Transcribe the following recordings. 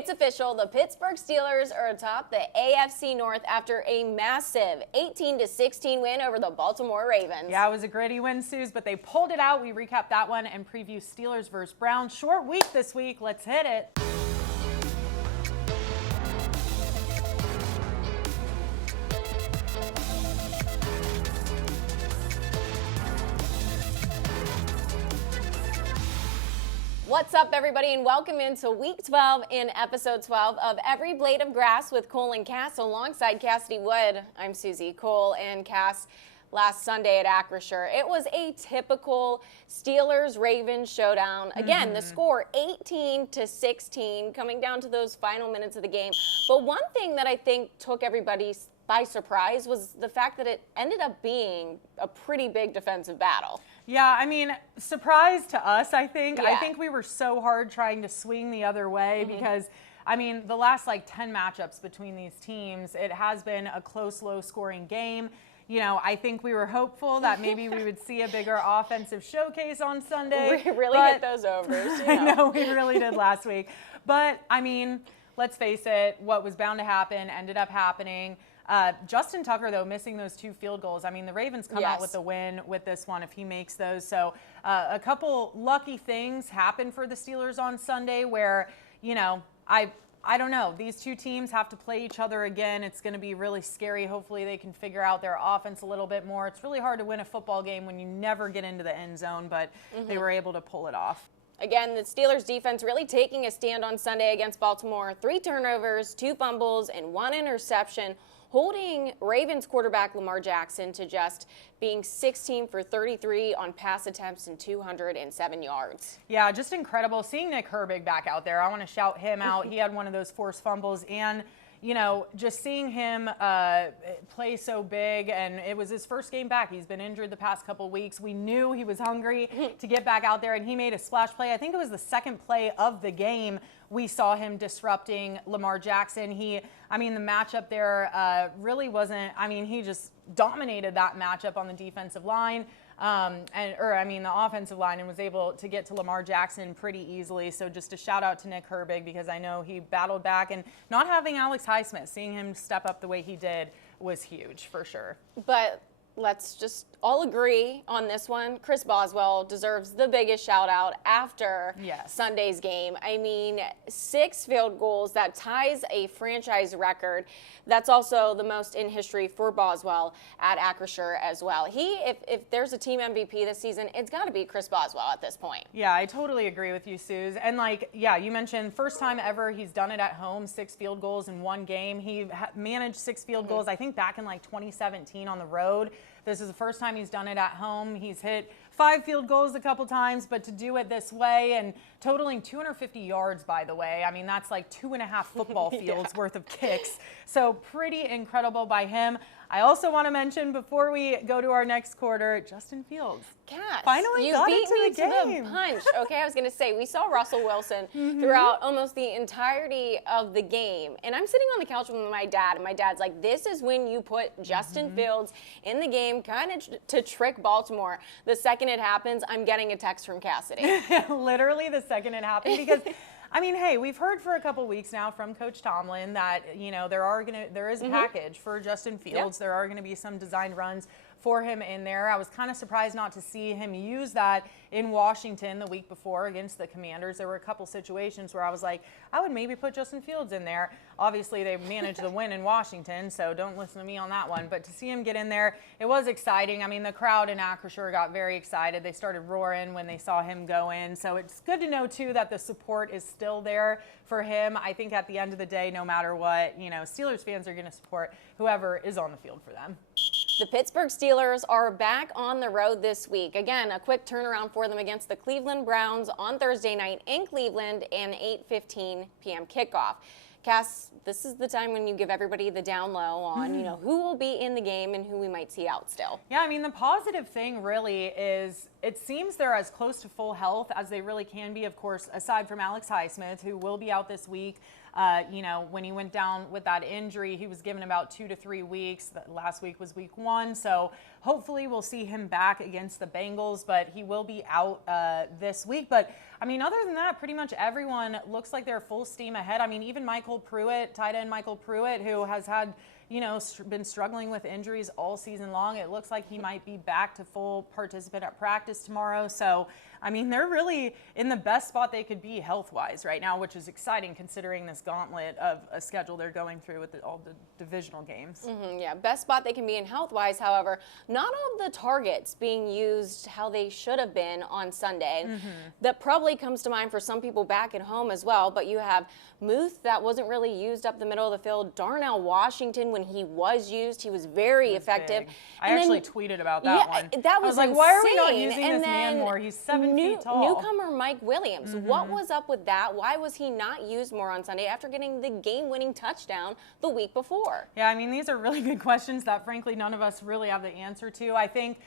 It's official. The Pittsburgh Steelers are atop the AFC North after a massive 18-16 win over the Baltimore Ravens. Yeah, it was a gritty win, Suze, but they pulled it out. We recap that one and preview Steelers versus Browns. Short week this week. Let's hit it. What's up, everybody, and welcome into Week 12 in Episode 12 of Every Blade of Grass with Cole and Cass alongside Cassidy Wood. I'm Susie. Cole and Cass last Sunday at Acrisure. It was a typical Steelers-Ravens showdown. Again, the score 18-16, coming down to those final minutes of the game. But one thing that I think took everybody by surprise was the fact that it ended up being a pretty big defensive battle. Yeah, I mean, surprise to us, I think. Yeah. I think we were so hard trying to swing the other way because, I mean, the last 10 matchups between these teams, it has been a close, low-scoring game. You know, I think we were hopeful that maybe we would see a bigger offensive showcase on Sunday. We really hit those overs. I know, we really did last week. But, I mean, let's face it, what was bound to happen ended up happening. Justin Tucker, though, missing those 2 field goals. I mean, the Ravens come out with the win with this one if he makes those. So a couple lucky things happened for the Steelers on Sunday where, you know, I don't know. These two teams have to play each other again. It's going to be really scary. Hopefully they can figure out their offense a little bit more. It's really hard to win a football game when you never get into the end zone, but they were able to pull it off. Again, the Steelers defense really taking a stand on Sunday against Baltimore. 3 turnovers, 2 fumbles, and 1 interception, holding Ravens quarterback Lamar Jackson to just being 16 for 33 on pass attempts and 207 yards. Yeah, just incredible. Seeing Nick Herbig back out there, I want to shout him out. He had one of those forced fumbles, and you know, just seeing him play so big, and it was his first game back. He's been injured the past couple weeks. We knew he was hungry to get back out there, and he made a splash play. I think it was the second play of the game. We saw him disrupting Lamar Jackson. I mean, the matchup there really wasn't, I mean, he just dominated that matchup on the defensive line. The offensive line, and was able to get to Lamar Jackson pretty easily. So just a shout out to Nick Herbig because I know he battled back, and not having Alex Highsmith, seeing him step up the way he did was huge for sure. But let's just all agree on this one. Chris Boswell deserves the biggest shout out after Sunday's game. I mean, 6 field goals, that ties a franchise record. That's also the most in history for Boswell at Acrisure as well. If there's a team MVP this season, it's got to be Chris Boswell at this point. Yeah, I totally agree with you, Suze. And you mentioned first time ever he's done it at home, 6 field goals in one game. He managed 6 field goals, I think back in 2017 on the road. This is the first time he's done it at home. He's hit 5 field goals a couple times, but to do it this way and totaling 250 yards, by the way, I mean, that's like 2.5 football fields worth of kicks. So pretty incredible by him. I also want to mention before we go to our next quarter, Justin Fields. Cass, finally you got beat into me the game. to the punch. Okay, I was going to say, we saw Russell Wilson throughout almost the entirety of the game. And I'm sitting on the couch with my dad, and my dad's like, this is when you put Justin Fields in the game, kind of to trick Baltimore. The second it happens, I'm getting a text from Cassidy. Literally the second it happened, because I mean, hey, we've heard for a couple weeks now from Coach Tomlin that, you know, there is a package for Justin Fields. There are going to be some designed runs for him in there. I was kind of surprised not to see him use that in Washington the week before against the Commanders. There were a couple situations where I was like, I would maybe put Justin Fields in there. Obviously, they managed the win in Washington, so don't listen to me on that one. But to see him get in there, it was exciting. I mean, the crowd in Acrisure got very excited. They started roaring when they saw him go in. So it's good to know, too, that the support is still there for him. I think at the end of the day, no matter what, you know, Steelers fans are going to support whoever is on the field for them. The Pittsburgh Steelers are back on the road this week. Again, a quick turnaround for them against the Cleveland Browns on Thursday night in Cleveland, and 8:15 p.m. kickoff. Cass, this is the time when you give everybody the down low on, you know, who will be in the game and who we might see out still. Yeah, I mean, the positive thing really is it seems they're as close to full health as they really can be, of course, aside from Alex Highsmith, who will be out this week. You know, when he went down with that injury, he was given about 2 to 3 weeks. Last week was week 1, so hopefully we'll see him back against the Bengals, but he will be out this week. But I mean, other than that, pretty much everyone looks like they're full steam ahead. I mean, even Michael Pruitt, tight end Michael Pruitt, who has had, been struggling with injuries all season long. It looks like he might be back to full participant at practice tomorrow. So, I mean, they're really in the best spot they could be health-wise right now, which is exciting considering this gauntlet of a schedule they're going through with all the divisional games. Yeah, best spot they can be in health-wise. However, not all the targets being used how they should have been on Sunday. That probably comes to mind for some people back at home as well, but you have Muth that wasn't really used up the middle of the field. Darnell Washington, when he was used, he was very effective. I actually tweeted about that one. That I was like, insane. why are we not using this man more? He's 7 feet tall. Newcomer Mike Williams, what was up with that? Why was he not used more on Sunday after getting the game-winning touchdown the week before? Yeah, I mean, these are really good questions that, frankly, none of us really have the answer to. I think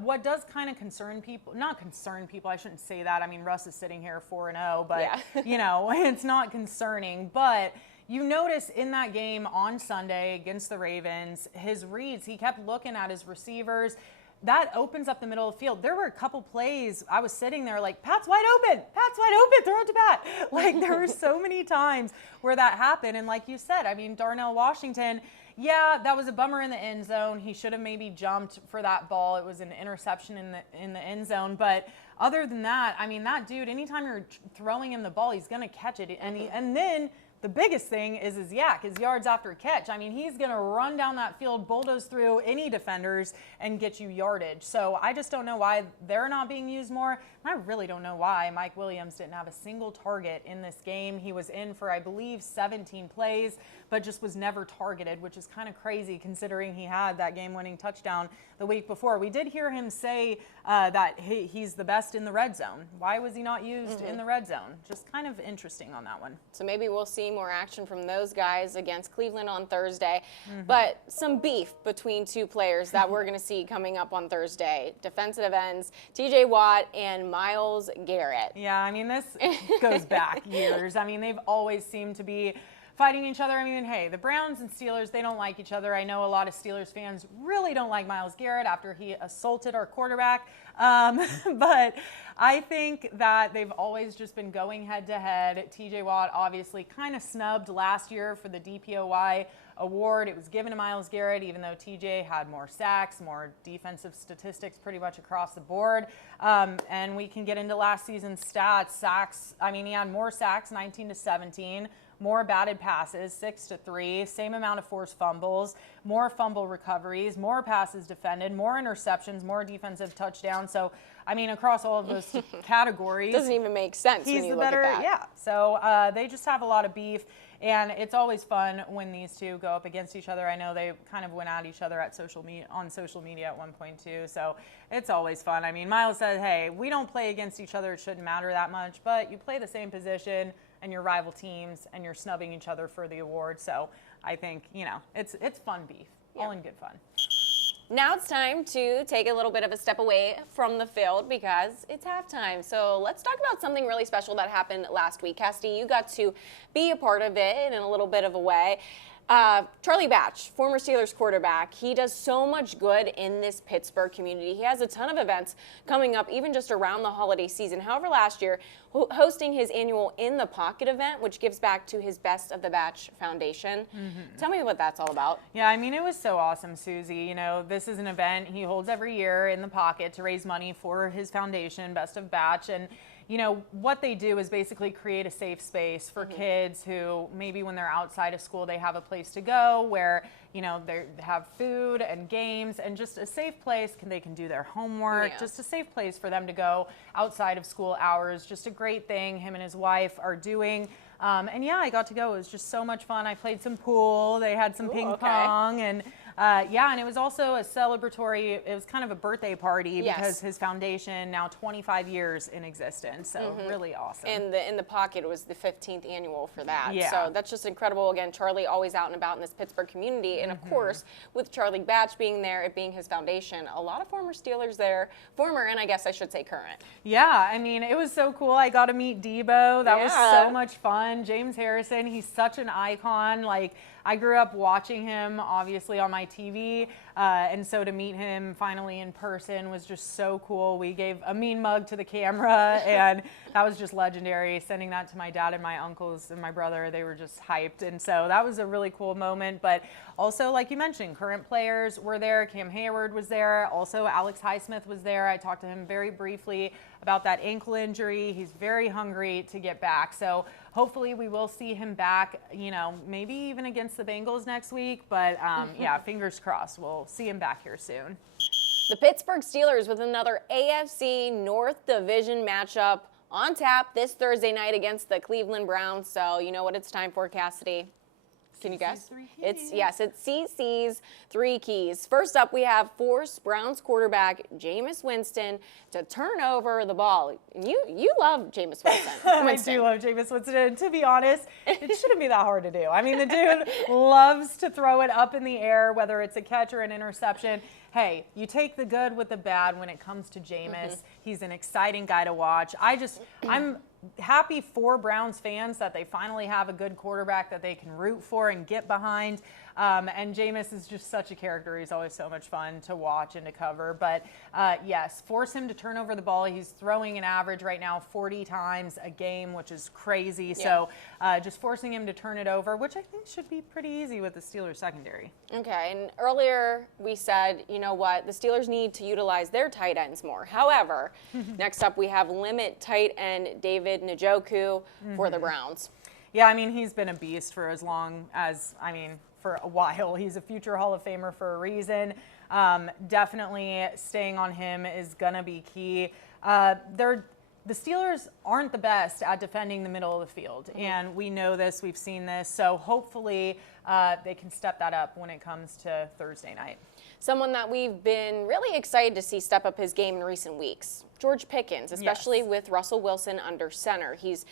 what does kind of concern people, not concern people, I shouldn't say that. I mean, Russ is sitting here 4-0, but, it's not concerning. But you notice in that game on Sunday against the Ravens, his reads, he kept looking at his receivers. That opens up the middle of the field. There were a couple plays, I was sitting there like, Pat's wide open, throw it to Pat. Like, there were so many times where that happened. And like you said, I mean, Darnell Washington, yeah, that was a bummer in the end zone. He should have maybe jumped for that ball. It was an interception in the end zone. But other than that, I mean, that dude, anytime you're throwing him the ball, he's going to catch it. And then the biggest thing is his yards after catch. I mean, he's going to run down that field, bulldoze through any defenders, and get you yardage. So I just don't know why they're not being used more. And I really don't know why Mike Williams didn't have a single target in this game. He was in for, I believe, 17 plays, but just was never targeted, which is kind of crazy considering he had that game-winning touchdown the week before. We did hear him say that he's the best in the red zone. Why was he not used in the red zone? Just kind of interesting on that one. So maybe we'll see more action from those guys against Cleveland on Thursday. But some beef between two players that we're going to see coming up on Thursday. Defensive ends, TJ Watt and Myles Garrett. Yeah, I mean, this goes back years. I mean, they've always seemed to be fighting each other. I mean, hey, the Browns and Steelers, they don't like each other. I know a lot of Steelers fans really don't like Myles Garrett after he assaulted our quarterback. But I think that they've always just been going head-to-head. TJ Watt obviously kind of snubbed last year for the DPOY award. It was given to Myles Garrett, even though TJ had more sacks, more defensive statistics pretty much across the board. And we can get into last season's stats. Sacks, I mean, he had more sacks, 19-17. More batted passes, 6-3, same amount of forced fumbles, more fumble recoveries, more passes defended, more interceptions, more defensive touchdowns. So, I mean, across all of those categories. Doesn't even make sense when you look at that. Yeah, so they just have a lot of beef, and it's always fun when these two go up against each other. I know they kind of went at each other on social media at one point too, so it's always fun. I mean, Myles said, hey, we don't play against each other. It shouldn't matter that much, but you play the same position and your rival teams, and you're snubbing each other for the award. So I think, it's fun beef, all in good fun. Now it's time to take a little bit of a step away from the field because it's halftime. So let's talk about something really special that happened last week. Cassidy, you got to be a part of it in a little bit of a way. Charlie Batch, former Steelers quarterback, he does so much good in this Pittsburgh community. He has a ton of events coming up even just around the holiday season. However, last year, hosting his annual In the Pocket event, which gives back to his Best of the Batch Foundation. Tell me what that's all about. Yeah, I mean, it was so awesome, Susie. This is an event he holds every year in the Pocket to raise money for his foundation, Best of Batch. And what they do is basically create a safe space for kids who maybe when they're outside of school, they have a place to go where, they have food and games and just a safe place. They can do their homework, just a safe place for them to go outside of school hours. Just a great thing him and his wife are doing. And yeah, I got to go. It was just so much fun. I played some pool. They had some ping pong and and it was also a celebratory, it was kind of a birthday party because his foundation now 25 years in existence. So really awesome. And In the Pocket was the 15th annual for that. Yeah. So that's just incredible. Again, Charlie always out and about in this Pittsburgh community. And of course, with Charlie Batch being there, it being his foundation, a lot of former Steelers there, former and I guess I should say current. Yeah, I mean, it was so cool. I got to meet Debo. That was so much fun. James Harrison, he's such an icon. Like, I grew up watching him, obviously, on my TV. And so to meet him finally in person was just so cool. We gave a mean mug to the camera, and that was just legendary. Sending that to my dad and my uncles and my brother, they were just hyped. And so that was a really cool moment. But also, like you mentioned, current players were there. Cam Hayward was there. Also, Alex Highsmith was there. I talked to him very briefly about that ankle injury. He's very hungry to get back. So hopefully we will see him back, you know, maybe even against the Bengals next week. But yeah, fingers crossed. We'll see him back here soon. The Pittsburgh Steelers with another AFC North Division matchup on tap this Thursday night against the Cleveland Browns. So you know what it's time for, Cassidy? Can you guess? It's CC's 3 keys. First up, we have force Browns quarterback Jameis Winston to turn over the ball. And you love Jameis Winston. I do love Jameis Winston. And to be honest, it shouldn't be that hard to do. I mean, the dude loves to throw it up in the air, whether it's a catch or an interception. Hey, you take the good with the bad when it comes to Jameis. He's an exciting guy to watch. I'm happy for Browns fans that they finally have a good quarterback that they can root for and get behind. And Jameis is just such a character. He's always so much fun to watch and to cover. But yes, force him to turn over the ball. He's throwing an average right now 40 times a game, which is crazy. Yeah. So just forcing him to turn it over, which I think should be pretty easy with the Steelers secondary. Okay, and earlier we said, you know what, the Steelers need to utilize their tight ends more. However, next up we have limit tight end David Njoku for the Browns. Yeah, I mean, he's been a beast for as long as, for a while. He's a future Hall of Famer for a reason. Definitely staying on him is going to be key. The Steelers aren't the best at defending the middle of the field, and we know this. We've seen this. So hopefully they can step that up when it comes to Thursday night. Someone that we've been really excited to see step up his game in recent weeks, George Pickens, especially with Russell Wilson under center. He's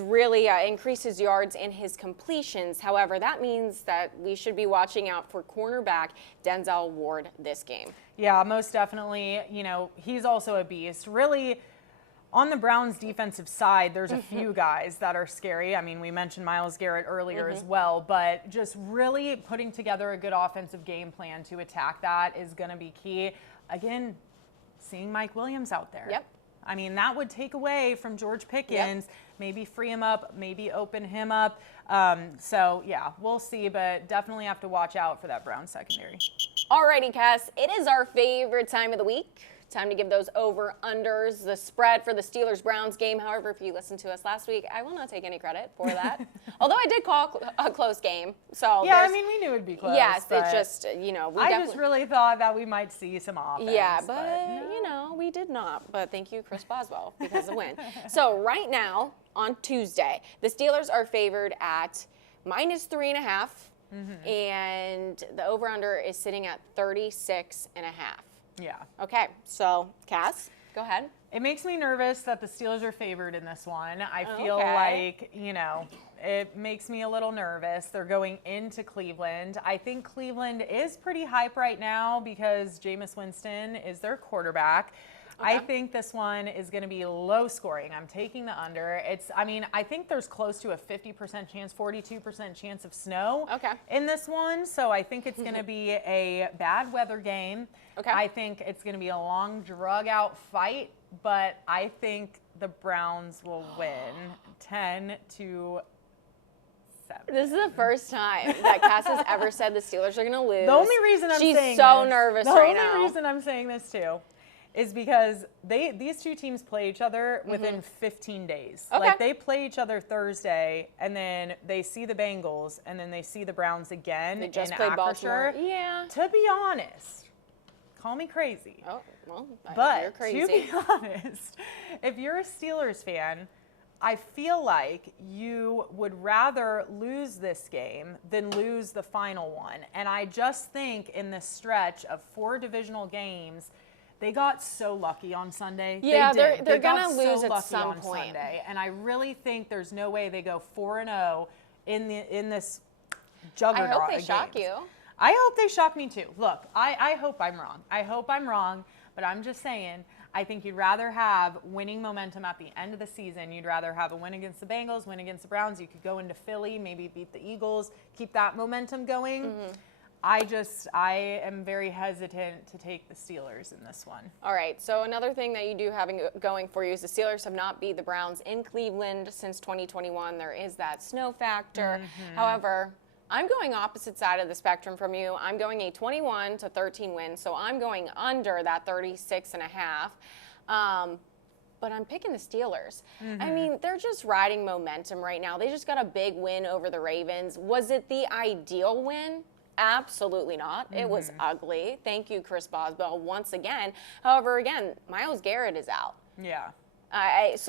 really increased his yards and his completions. However, that means that we should be watching out for cornerback Denzel Ward this game. Yeah, most definitely. You know, he's also a beast. Really, on the Browns defensive side, there's a few guys that are scary. I mean, we mentioned Myles Garrett earlier as well, but just really putting together a good offensive game plan to attack that is going to be key. Again, seeing Mike Williams out there. Yep. I mean, that would take away from George Pickens, maybe free him up, maybe open him up. So, yeah, we'll see, but definitely have to watch out for that Browns secondary. Alrighty, Cass, it is our favorite time of the week. Time to give those over-unders, the spread for the Steelers-Browns game. However, if you listened to us last week, I will not take any credit for that. Although I did call a close game. So yeah, I mean, we knew it would be close. Yes, it's just, you know. I just really thought that we might see some offense. Yeah, but you know, we did not. But thank you, Chris Boswell, because of the win. So right now, on Tuesday, the Steelers are favored at -3.5. And the over-under is sitting at 36.5. Yeah. Okay, so Cass, go ahead. It makes me nervous that the Steelers are favored in this one. I feel like, you know, it makes me a little nervous. They're going into Cleveland. I think Cleveland is pretty hype right now because Jameis Winston is their quarterback. I think this one is going to be low scoring. I'm taking the under. I think there's close to a 50% chance, 42% chance of snow in this one. So I think it's going to be a bad weather game. I think it's going to be a long, drug-out fight, but I think the Browns will win 10-7. This is the first time that Cass has ever said the Steelers are going to lose. The only reason I'm saying she's so nervous right now. The only reason I'm saying this, too, is because these two teams play each other within 15 days. Like, they play each other Thursday, and then they see the Bengals, and then they see the Browns again. They just played Baltimore. Yeah. To be honest, call me crazy. Oh, well, but you're crazy. To be honest, if you're a Steelers fan, I feel like you would rather lose this game than lose the final one. And I just think in this stretch of 4 divisional games, they got so lucky on Sunday. Yeah, they're going to lose at some point. Sunday, and I really think there's no way they go 4-0 in this juggernaut. I hope they shock you. I hope they shock me too. Look, I hope I'm wrong. I hope I'm wrong, but I'm just saying, I think you'd rather have winning momentum at the end of the season. You'd rather have a win against the Bengals, win against the Browns. You could go into Philly, maybe beat the Eagles, keep that momentum going. I am very hesitant to take the Steelers in this one. All right, so another thing that you do having going for you is the Steelers have not beat the Browns in Cleveland since 2021. There is that snow factor. However, I'm going opposite side of the spectrum from you. I'm going a 21-13 win, so I'm going under that 36.5. But I'm picking the Steelers. I mean, they're just riding momentum right now. They just got a big win over the Ravens. Was it the ideal win? Absolutely not. It was ugly. Thank you, Chris Boswell, once again. However, again, Myles Garrett is out. Yeah. He's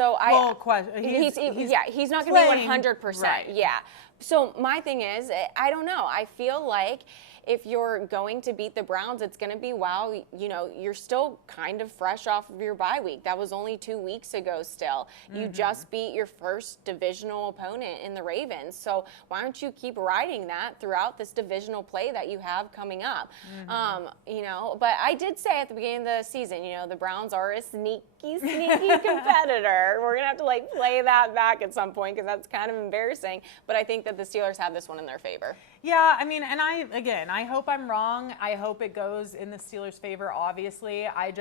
not going to be 100%. Right. Yeah. So my thing is, I don't know. I feel like if you're going to beat the Browns, it's going to be, wow, you know, you're still kind of fresh off of your bye week. That was only 2 weeks ago still. You just beat your first divisional opponent in the Ravens. So why don't you keep riding that throughout this divisional play that you have coming up? You know, but I did say at the beginning of the season, you know, the Browns are a sneaky competitor. We're going to have to, like, play that back at some point because that's kind of embarrassing. But I think that the Steelers have this one in their favor. Yeah, I mean, and I hope I'm wrong. I hope it goes in the Steelers' favor, obviously. I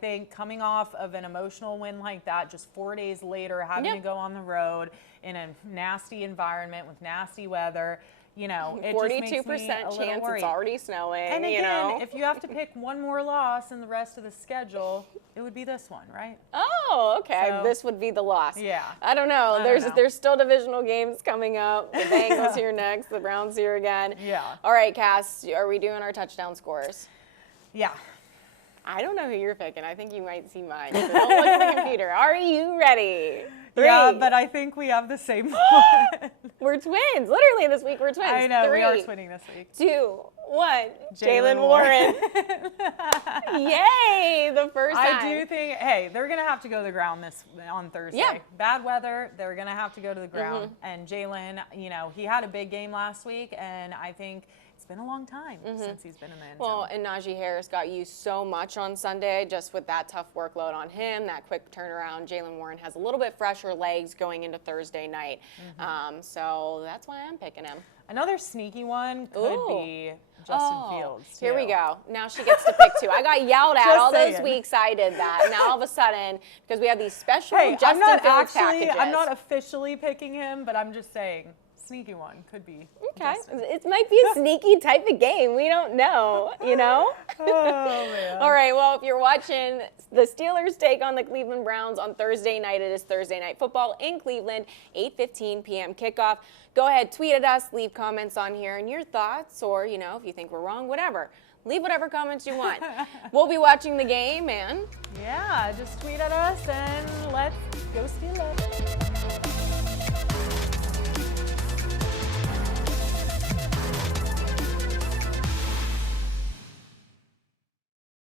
think coming off of an emotional win like that, just 4 days later, having to go on the road in a nasty environment with nasty weather, you know, it 42% just makes me a little chance worried. it's already snowing. And again, you know? if you have to pick one more loss in the rest of the schedule, it would be this one, right? Oh, okay. So, this would be the loss. Yeah. I don't know. There's still divisional games coming up. The Bengals here next. The Browns here again. Yeah. All right, Cass. Are we doing our touchdown scores? Yeah. I don't know who you're picking. I think you might see mine. So don't look at the computer. Are you ready? 3. Yeah, but I think we have the same one. We're twins. Literally this week we're twins. I know, 3, we are twinning this week. 2, 1. Jaylen Warren. Yay! The first time. I do think, hey, they're going to have to go to the ground on Thursday. Yeah. Bad weather, they're going to have to go to the ground. And Jaylen, you know, he had a big game last week, and I think it's been a long time since he's been in the end zone. Well, and Najee Harris got used so much on Sunday just with that tough workload on him, that quick turnaround. Jaylen Warren has a little bit fresher legs going into Thursday night. So that's why I'm picking him. Another sneaky one could be Justin Fields, too. Here we go. Now she gets to pick 2. I got yelled at all those saying. weeks I did that. Now all of a sudden, because we have these special Justin Fields packages. I'm not officially picking him, but I'm just saying. Sneaky one could be. Okay. Justin. It might be a sneaky type of game. We don't know, you know? Oh, man. All right, well, if you're watching the Steelers take on the Cleveland Browns on Thursday night, it is Thursday Night Football in Cleveland, 8:15 p.m. kickoff. Go ahead, tweet at us, leave comments on here and your thoughts, or, you know, if you think we're wrong, whatever. Leave whatever comments you want. We'll be watching the game, and... Yeah, just tweet at us and let's go Steelers.